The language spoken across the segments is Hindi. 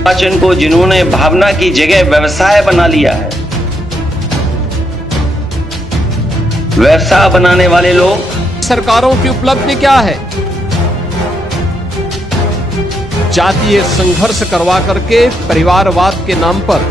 निर्वाचन को जिन्होंने भावना की जगह व्यवसाय बना लिया है, व्यवसाय बनाने वाले लोग। सरकारों की उपलब्धि क्या है? जातीय संघर्ष करवा करके परिवारवाद के नाम पर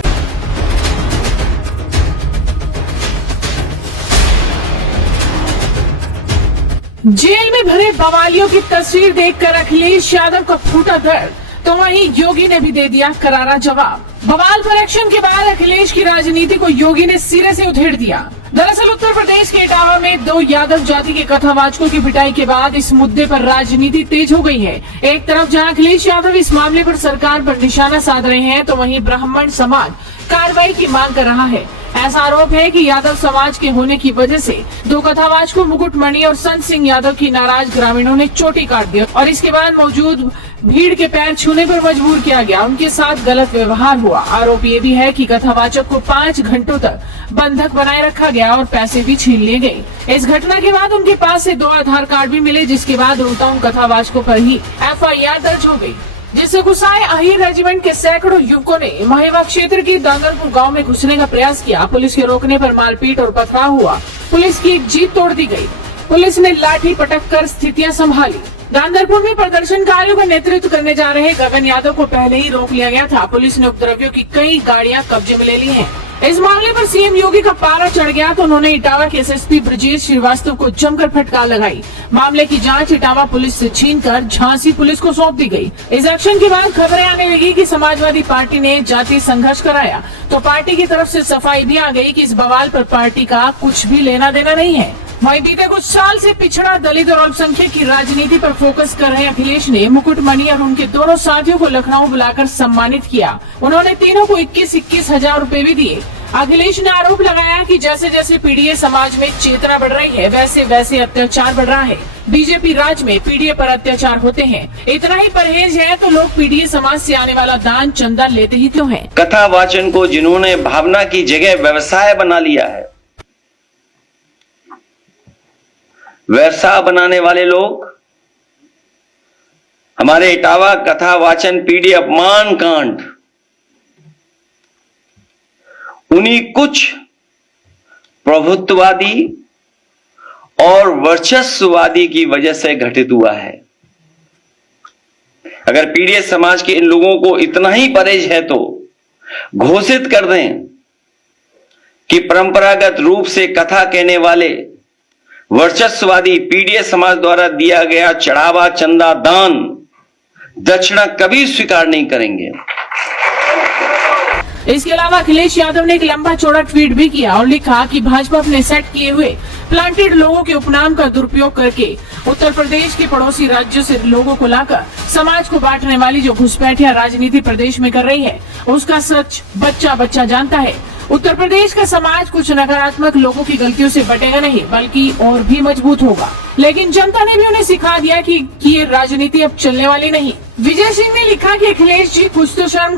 जेल में भरे बवालियों की तस्वीर देखकर अखिलेश यादव का फूटा दर्द, तो वहीं योगी ने भी दे दिया करारा जवाब। बवाल पर एक्शन के बाद अखिलेश की राजनीति को योगी ने सिरे से उधेड़ दिया। दरअसल उत्तर प्रदेश के इटावा में 2 यादव जाति के कथावाचकों की पिटाई के बाद इस मुद्दे पर राजनीति तेज हो गई है। एक तरफ जहां अखिलेश यादव इस मामले पर सरकार पर निशाना साध रहे हैं, तो वहीं ब्राह्मण समाज कार्रवाई की मांग कर रहा है। ऐसा आरोप है कि यादव समाज के होने की वजह से 2 कथावाचकों मुकुटमणि और संत सिंह यादव की नाराज ग्रामीणों ने चोटी काट दी और इसके बाद मौजूद भीड़ के पैर छूने पर मजबूर किया गया। उनके साथ गलत व्यवहार हुआ। आरोप ये भी है कि कथावाचक को 5 घंटों तक बंधक बनाए रखा गया और पैसे भी छीन लिए गए। इस घटना के बाद उनके पास से 2 आधार कार्ड भी मिले, जिसके बाद उन कथावाचकों पर ही FIR दर्ज हो गई, जिससे गुस्साए अहीर रेजिमेंट के सैकड़ों युवकों ने महेवा क्षेत्र की दांगरपुर गांव में घुसने का प्रयास किया। पुलिस के रोकने पर मारपीट और पथराव हुआ। पुलिस की एक जीप तोड़ दी गई। पुलिस ने लाठी पटक कर स्थितियां संभाली। दांगरपुर में प्रदर्शनकारियों का नेतृत्व करने जा रहे गगन यादव को पहले ही रोक लिया गया था। पुलिस ने उपद्रवियों की कई गाड़ियां कब्जे में ले ली हैं। इस मामले पर सीएम योगी का पारा चढ़ गया तो उन्होंने इटावा के SSP ब्रजेश श्रीवास्तव को जमकर फटकार लगाई। मामले की जांच इटावा पुलिस से छीनकर झांसी पुलिस को सौंप दी गई। इस एक्शन के बाद खबरें आने लगी कि समाजवादी पार्टी ने जातीय संघर्ष कराया, तो पार्टी की तरफ से सफाई भी आ गई कि इस बवाल पर पार्टी का कुछ भी लेना देना नहीं है। वहीं बीते कुछ साल से पिछड़ा, दलित और अल्पसंख्यक की राजनीति पर फोकस कर रहे अखिलेश ने मुकुटमणि और उनके दोनों साथियों को लखनऊ बुलाकर सम्मानित किया। उन्होंने तीनों को 21-21 हजार रुपए भी दिए। अखिलेश ने आरोप लगाया कि जैसे जैसे पीडीए समाज में चेतना बढ़ रही है, वैसे वैसे अत्याचार बढ़ रहा है। बीजेपी राज में पीडीए पर अत्याचार होते हैं। इतना ही परहेज है तो लोग पीडीए समाज से आने वाला दान चंदा लेते ही क्यों हैं? कथा वाचन को जिन्होंने भावना की जगह व्यवसाय बना लिया है, व्यवसाय बनाने वाले लोग। हमारे इटावा कथा वाचन पीढ़ी अपमान कांड उन्हीं कुछ प्रभुत्ववादी और वर्चस्ववादी की वजह से घटित हुआ है। अगर पीढ़ी समाज के इन लोगों को इतना ही परहेज है तो घोषित कर दें कि परंपरागत रूप से कथा कहने वाले वर्चस्ववादी पीडीए समाज द्वारा दिया गया चढ़ावा, चंदा, दान, दक्षिणा कभी स्वीकार नहीं करेंगे। इसके अलावा अखिलेश यादव ने एक लंबा चौड़ा ट्वीट भी किया और लिखा कि भाजपा अपने सेट किए हुए प्लांटेड लोगों के उपनाम का दुरुपयोग करके उत्तर प्रदेश के पड़ोसी राज्यों से लोगों को लाकर समाज को बांटने वाली जो घुसपैठिया राजनीति प्रदेश में कर रही है, उसका सच बच्चा बच्चा जानता है। उत्तर प्रदेश का समाज कुछ नकारात्मक लोगों की गलतियों से बटेगा नहीं, बल्कि और भी मजबूत होगा। लेकिन जनता ने भी उन्हें सिखा दिया कि ये राजनीति अब चलने वाली नहीं। विजय सिंह ने लिखा कि अखिलेश जी कुछ तो शर्म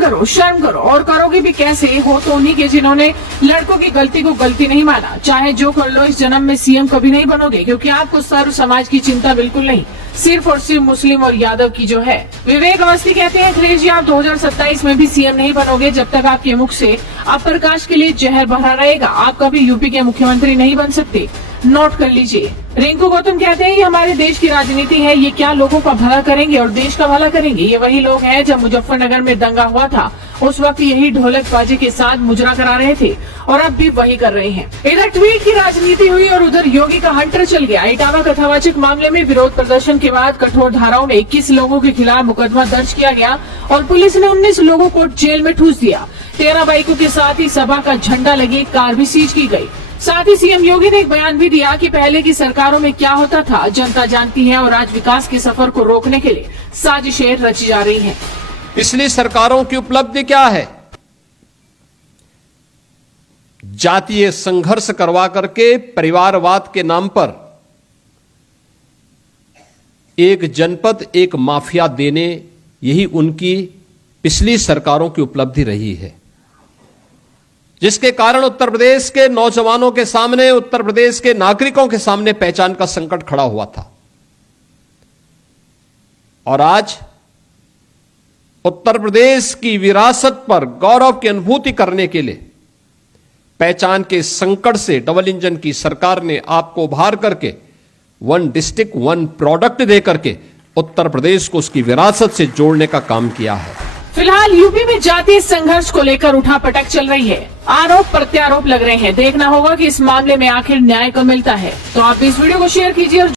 करो और करोगे भी कैसे हो तो उन्हीं के जिन्होंने लड़कों की गलती को गलती नहीं माना। चाहे जो कर लो, इस जन्म में सीएम कभी नहीं बनोगे, क्योंकि आपको सर्व समाज की चिंता बिल्कुल नहीं, सिर्फ और सिर्फ मुस्लिम और यादव की जो है। विवेक अवस्थी कहते हैं अखिलेश जी आप 2027 में भी सीएम नहीं बनोगे जब तक आपके मुख से अप्रकाश के लिए जहर बहा रहेगा। आप कभी यूपी के मुख्यमंत्री नहीं बन सकते, नोट कर लीजिए। रिंकू गौतम कहते हैं ये हमारे देश की राजनीति है, ये क्या लोगों का भला करेंगे और देश का भला करेंगे। ये वही लोग हैं जब मुजफ्फरनगर में दंगा हुआ था, उस वक्त यही ढोलक बाजे के साथ मुजरा करा रहे थे और अब भी वही कर रहे हैं। इधर ट्वीट की राजनीति हुई और उधर योगी का हंटर चल गया। इटावा कथावाचक मामले में विरोध प्रदर्शन के बाद कठोर धाराओं में 21 लोगों के खिलाफ मुकदमा दर्ज किया गया और पुलिस ने 19 लोगों को जेल में ठूस दिया। 13 बाइकों के साथ ही सभा का झंडा लगी कार भी सीज की गई। साथ ही सीएम योगी ने एक बयान भी दिया कि पहले की सरकारों में क्या होता था जनता जानती है और आज विकास के सफर को रोकने के लिए साजिशें रची जा रही हैं। पिछली सरकारों की उपलब्धि क्या है? जातीय संघर्ष करवा करके परिवारवाद के नाम पर एक जनपद, एक माफिया देने, यही उनकी पिछली सरकारों की उपलब्धि रही है, जिसके कारण उत्तर प्रदेश के नौजवानों के सामने, उत्तर प्रदेश के नागरिकों के सामने पहचान का संकट खड़ा हुआ था। और आज उत्तर प्रदेश की विरासत पर गौरव की अनुभूति करने के लिए पहचान के संकट से डबल इंजन की सरकार ने आपको उभार करके वन डिस्ट्रिक्ट वन प्रोडक्ट दे करके उत्तर प्रदेश को उसकी विरासत से जोड़ने का काम किया है। फिलहाल यूपी में जातीय संघर्ष को लेकर उठापटक चल रही है, आरोप प्रत्यारोप लग रहे हैं। देखना होगा कि इस मामले में आखिर न्याय कब मिलता है। तो आप इस वीडियो को शेयर कीजिए और